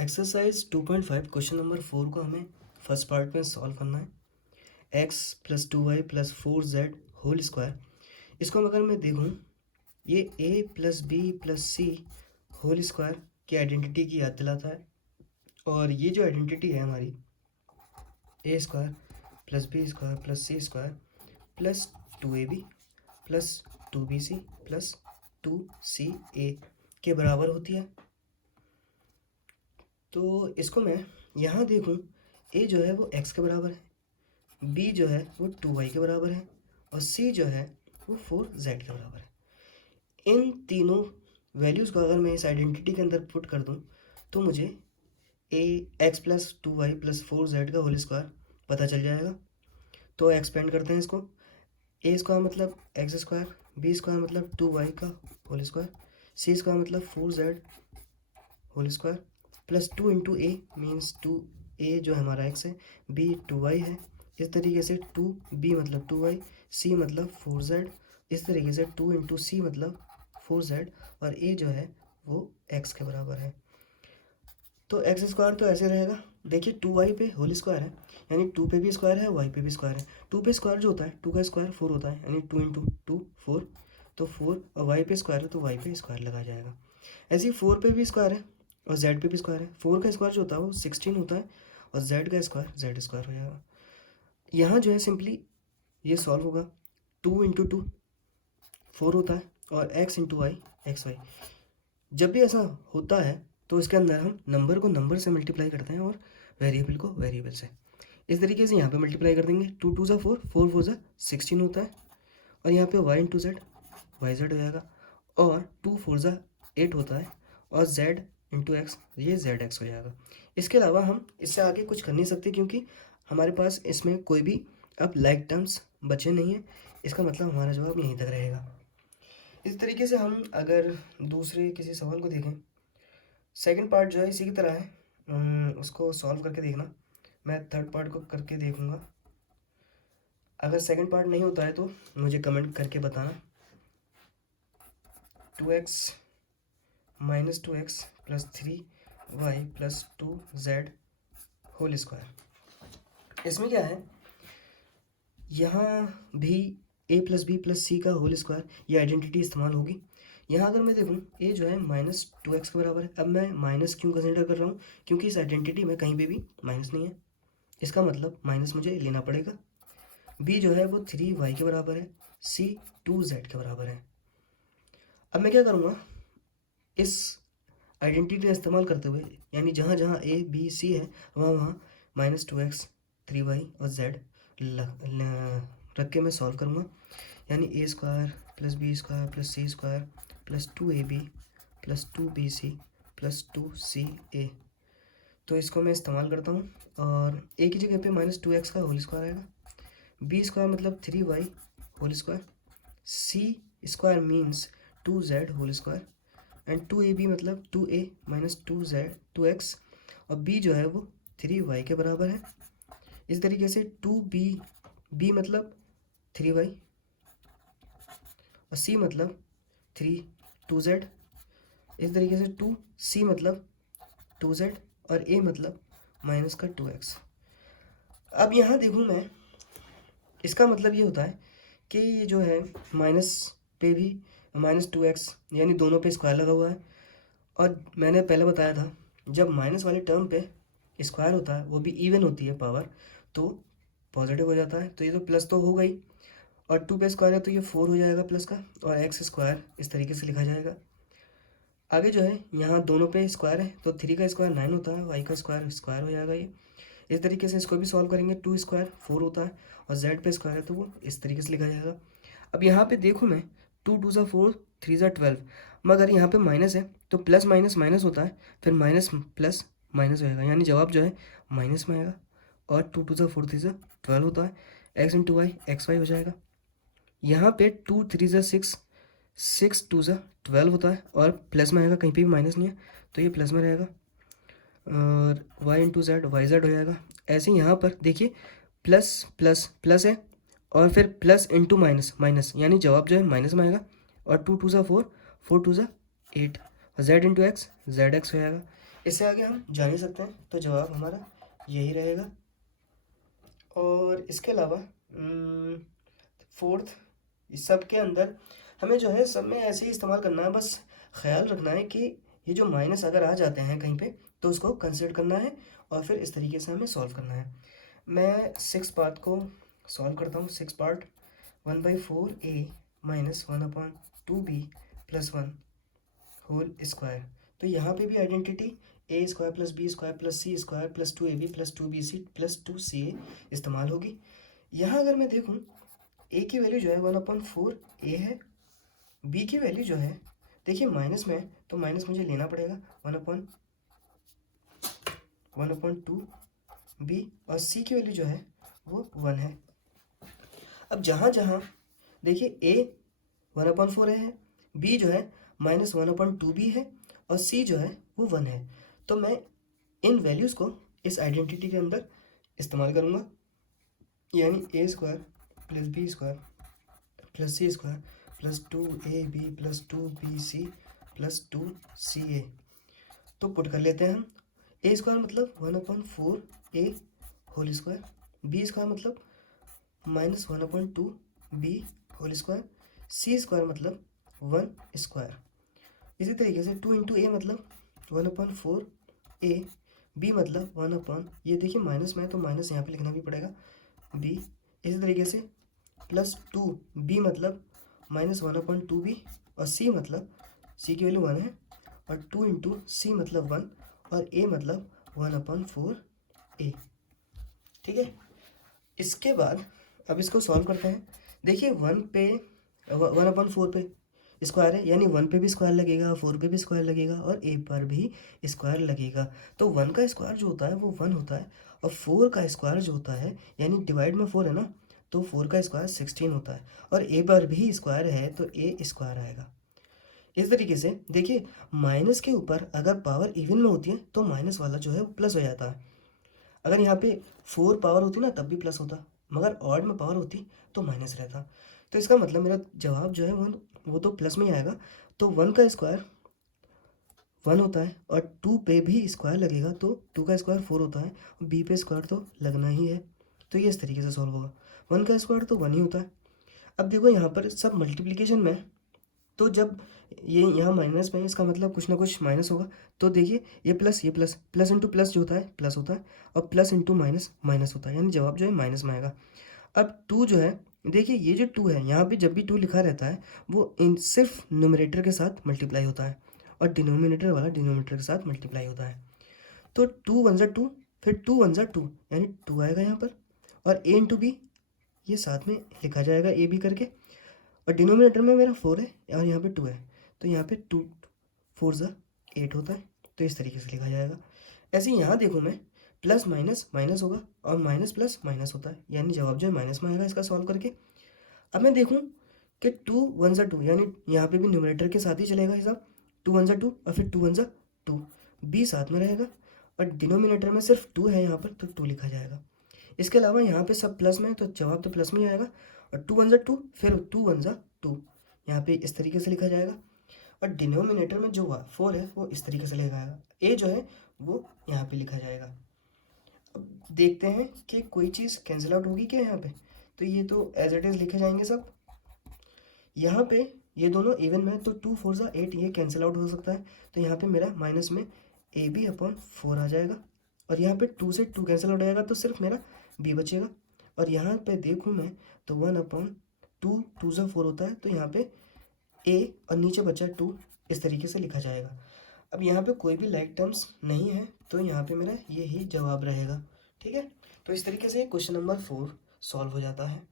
Exercise 2.5 question number 4 को हमें first part में सॉल्व करना है। x plus 2y plus 4z whole square, इसको अगर मैं देखूँ, ये a plus B plus C whole square की आइडेंटिटी की याद दिलाता है। और ये जो आइडेंटिटी है हमारी, A square plus B square plus C square plus 2ab plus 2bc plus 2ca के बराबर होती है। तो इसको मैं यहाँ देखूँ, a जो है वो x के बराबर है, b जो है वो 2y के बराबर है और c जो है वो 4z के बराबर है। इन तीनों वैल्यूज़ को अगर मैं इस आइडेंटिटी के अंदर पुट कर दूँ तो मुझे x plus 2y plus 4z का होल स्क्वायर पता चल जाएगा। तो एक्सपेंड करते हैं इसको। a स्क्वायर मतलब x स्क्वायर, b स्क्वायर मतलब 2y का होल स्क्वायर, c स्क्वायर मतलब 4z whole square plus 2 into A means 2a जो हमारा x है, b 2y है, इस तरीके से 2b मतलब 2y, c मतलब 4z, इस तरीके से 2 इंटू सी मतलब 4z और a जो है वो x के बराबर है। तो एक्स स्क्वायर तो ऐसे रहेगा, देखिए 2y पे होल स्क्वायर है यानी 2 पे भी स्क्वायर है, y पे भी स्क्वायर है। 2 पे स्क्वायर जो होता है 2 का स्क्वायर 4 होता है यानी 2 इंटू 2 4, तो 4 और y पे स्क्वायर है तो y पे स्क्वायर लगा जाएगा। ऐसे ही 4 पे भी स्क्वायर है और z पे भी स्क्वायर है। 4 का स्क्वायर जो होता है वो 16 होता है और z का स्क्वायर z स्क्वायर हो जाएगा। यहाँ जो है सिंपली ये सॉल्व होगा, 2 इंटू 2 4 होता है और x into Y X Y. जब भी ऐसा होता है तो इसके अंदर हम नंबर को नंबर से मल्टीप्लाई करते हैं और वेरिएबल को वेरिएबल से। इस तरीके से यहाँ पे मल्टीप्लाई कर देंगे, 2 2 ज़ा 4, 4 4 ज़ा 16 होता है और यहाँ पे y into Z Y Z हो जाएगा और 2 4 ज़ा 8 होता है और z इंटू एक्स ये जेड एक्स हो जाएगा। इसके अलावा हम इससे आगे कुछ कर नहीं सकते क्योंकि हमारे पास इसमें कोई भी अब लाइक टर्म्स बचे नहीं है। इसका मतलब हमारा जवाब यहीं तक रहेगा। इस तरीके से हम अगर दूसरे किसी सवाल को देखें, सेकंड पार्ट जो है इसी की तरह है, उसको सॉल्व करके देखना। मैं थर्ड पार्ट को करके देखूंगा। अगर सेकंड पार्ट नहीं होता है तो मुझे कमेंट करके बताना। 2x minus 2x plus 3y plus 2z whole square. इसमें क्या है, यहाँ भी a plus B plus C का होल स्क्वायर ये आइडेंटिटी इस्तेमाल होगी। यहाँ अगर मैं देखूँ a जो है माइनस 2x के बराबर है। अब मैं माइनस क्यों कंसिडर कर रहा हूँ, क्योंकि इस आइडेंटिटी में कहीं पे भी माइनस नहीं है, इसका मतलब माइनस मुझे लेना पड़ेगा। b जो है वो 3y के बराबर है, c 2z के बराबर है। अब मैं क्या करूँगा, इस आइडेंटिटी का इस्तेमाल करते हुए यानी जहाँ जहाँ a b c है वहाँ वहाँ माइनस 2x 3y और z रख के मैं सॉल्व करूँगा। यानी a square plus B square plus C square plus 2ab plus 2bc plus 2ca। तो इसको मैं इस्तेमाल करता हूँ और a की जगह पे माइनस 2x का होल स्क्वायर आएगा, b स्क्वायर मतलब 3y whole square, c square means 2z whole square and 2ab मतलब 2a माइनस 2x और b जो है वो 3y के बराबर है। इस तरीके से 2b मतलब 3y और c मतलब 2z, इस तरीके से 2c मतलब 2z और a मतलब माइनस का 2x। अब यहाँ देखूँ मैं, इसका मतलब ये होता है कि ये जो है माइनस पे भी माइनस 2x यानी दोनों पे स्क्वायर लगा हुआ है। और मैंने पहले बताया था जब माइनस वाले टर्म पे स्क्वायर होता है वो भी इवन होती है पावर, तो पॉजिटिव हो जाता है। तो ये तो प्लस तो हो गई और 2 पे स्क्वायर है तो ये 4 हो जाएगा प्लस का और एक्स स्क्वायर इस तरीके से लिखा जाएगा। आगे जो है यहाँ दोनों पे स्क्वायर है तो 3 का स्क्वायर 9 होता है, वाई का स्क्वायर स्क्वायर हो जाएगा। ये इस तरीके से इसको भी सॉल्व करेंगे, 2 स्क्वायर 4 होता है और जेड पे स्क्वायर है तो वो इस तरीके से लिखा जाएगा। अब यहाँ पे देखूँ मैं, 2 2 ज़ा 4 3 ज़ा 12, मगर यहाँ पे माइनस है तो प्लस माइनस माइनस होता है, फिर माइनस प्लस माइनस होएगा यानी जवाब जो है माइनस में आएगा। और 2 2 ज़ा 4 3 ज़ा 12 होता है, X into Y X Y हो जाएगा। यहाँ पे 2 3 ज़ा 6 6 2 ज़ा 12 होता है और प्लस में आएगा, कहीं पे भी माइनस नहीं है तो ये प्लस में रहेगा और Y into Z Y Z हो जाएगा। ऐसे ही यहाँ पर देखिए प्लस प्लस प्लस है और फिर प्लस इंटू माइनस माइनस यानी जवाब जो है माइनस में आएगा और 2 2 ज़ा 4 4 2 ज़ा 8 और Z into x Z x हो जाएगा। इससे आगे हम जा नहीं सकते हैं, तो जवाब हमारा यही रहेगा। और इसके अलावा फोर्थ, इस सब के अंदर हमें जो है सब में ऐसे ही इस्तेमाल करना है, बस ख्याल रखना है कि ये जो माइनस अगर आ जाते हैं कहीं पे तो उसको कंसिडर करना है और फिर इस तरीके से हमें सॉल्व करना है। मैं 6 पार्ट को सॉल्व करता हूँ। 6 part, 1/4a minus 1/2b plus 1 whole square. तो यहाँ पे भी identity a square plus B square plus C square plus 2ab plus 2bc plus 2ca इस्तेमाल होगी। यहाँ अगर मैं देखूँ a की वैल्यू जो है 1/4a है, b की वैल्यू जो है देखिए माइनस में है तो माइनस मुझे लेना पड़ेगा 1/2b, और c की वैल्यू जो है वो 1 है। अब जहाँ जहाँ देखिए a 1/4 है, b जो है माइनस 1/2b है और c जो है वो 1 है, तो मैं इन वैल्यूज़ को इस आइडेंटिटी के अंदर इस्तेमाल करूँगा, यानी a square plus B square plus C square plus 2ab plus 2bc plus 2ca। तो पुट कर लेते हैं हम। a स्क्वायर मतलब 1/4a whole square, b square मतलब minus 1/2b whole square, C square मतलब 1 स्क्वायर। इसी तरीके से 2 इंटू ए मतलब 1/4a, b मतलब 1 ये देखिए माइनस में है तो माइनस यहाँ पे लिखना भी पड़ेगा b। इसी तरीके से प्लस 2b मतलब माइनस 1/2b, और c मतलब c की वैल्यू 1 है, और 2 इंटू सी मतलब 1 और a मतलब 1/4a। ठीक है, इसके बाद अब इसको सॉल्व करते हैं। देखिए 1/4 पे स्क्वायर है, यानी 1 पे भी स्क्वायर लगेगा, 4 पे भी स्क्वायर लगेगा और a पर भी स्क्वायर लगेगा। तो 1 का स्क्वायर जो होता है वो 1 होता है, और 4 का स्क्वायर जो होता है यानी डिवाइड में 4 है ना, तो 4 का स्क्वायर 16 होता है, और a पर भी स्क्वायर है तो a स्क्वायर आएगा। इस तरीके से देखिए माइनस के ऊपर अगर पावर इवन में होती है तो माइनस वाला जो है वो प्लस हो जाता है। अगर यहाँ पे 4 पावर होती ना तब भी प्लस होता, मगर ऑड में पावर होती तो माइनस रहता। तो इसका मतलब मेरा जवाब जो है वो तो प्लस में ही आएगा। तो 1 का स्क्वायर 1 होता है, और 2 पे भी स्क्वायर लगेगा तो 2 का स्क्वायर 4 होता है, और b पे स्क्वायर तो लगना ही है। तो ये इस तरीके से सॉल्व होगा। 1 का स्क्वायर तो 1 ही होता है। अब देखो यहाँ पर सब मल्टीप्लिकेशन में है, तो जब ये यहाँ माइनस में है इसका मतलब कुछ ना कुछ माइनस होगा। तो देखिए ये प्लस प्लस इंटू प्लस जो होता है प्लस होता है, और प्लस इंटू माइनस माइनस होता है, यानी जवाब जो है माइनस में आएगा। अब 2 जो है देखिए ये जो 2 है यहाँ पे जब भी 2 लिखा रहता है वो इन सिर्फ न्यूमरेटर के साथ मल्टीप्लाई होता है, और डिनोमिनेटर वाला डिनोमिनेटर के साथ मल्टीप्लाई होता है। तो 2 1 2, फिर 2 1 2 यानी 2 आएगा यहाँ पर, और a इंटू बी ये साथ में लिखा जाएगा a b करके, और डिनोमिनेटर में मेरा 4 है और यहाँ पे 2 है, तो यहाँ पे 2 4 8 होता है, तो इस तरीके से लिखा जाएगा। ऐसे ही यहाँ देखूँ मैं प्लस माइनस माइनस होगा और माइनस प्लस माइनस होता है, यानी जवाब जो है माइनस में आएगा इसका सॉल्व करके। अब मैं देखूँ कि 2 1 2 यानी यहाँ पे भी न्यूमरेटर के साथ ही चलेगा हिसाब, 2 1 2 और फिर 2 1 2, b साथ में रहेगा, और डिनोमिनेटर में सिर्फ 2 है यहाँ पर तो 2 लिखा जाएगा। इसके अलावा यहाँ पे सब प्लस में है तो जवाब तो प्लस में ही आएगा, और 2 1 2 फिर 2 1 2 यहाँ पे इस तरीके से लिखा जाएगा, और डिनोमिनेटर में जो 4 है वो इस तरीके से लिखा जाएगा, a जो है वो यहाँ पे लिखा जाएगा। अब देखते हैं कि कोई चीज़ कैंसिल आउट होगी क्या यहाँ पे, तो ये तो एज इट इज़ लिखे जाएंगे सब। यहाँ पे ये दोनों इवन में है तो 2 4 8 ये कैंसिल आउट हो सकता है, तो यहाँ पे मेरा माइनस में ab/4 आ जाएगा, और यहाँ पे 2 से 2 कैंसिल आउट हो जाएगा तो सिर्फ मेरा b बचेगा। और यहाँ पे देखूँ मैं तो 1/2 2 से 4 होता है, तो यहाँ पे a और नीचे बचा 2 इस तरीके से लिखा जाएगा। अब यहाँ पे कोई भी लाइक टर्म्स नहीं है तो यहाँ पे मेरा यही जवाब रहेगा। ठीक है, तो इस तरीके से क्वेश्चन नंबर 4 सॉल्व हो जाता है।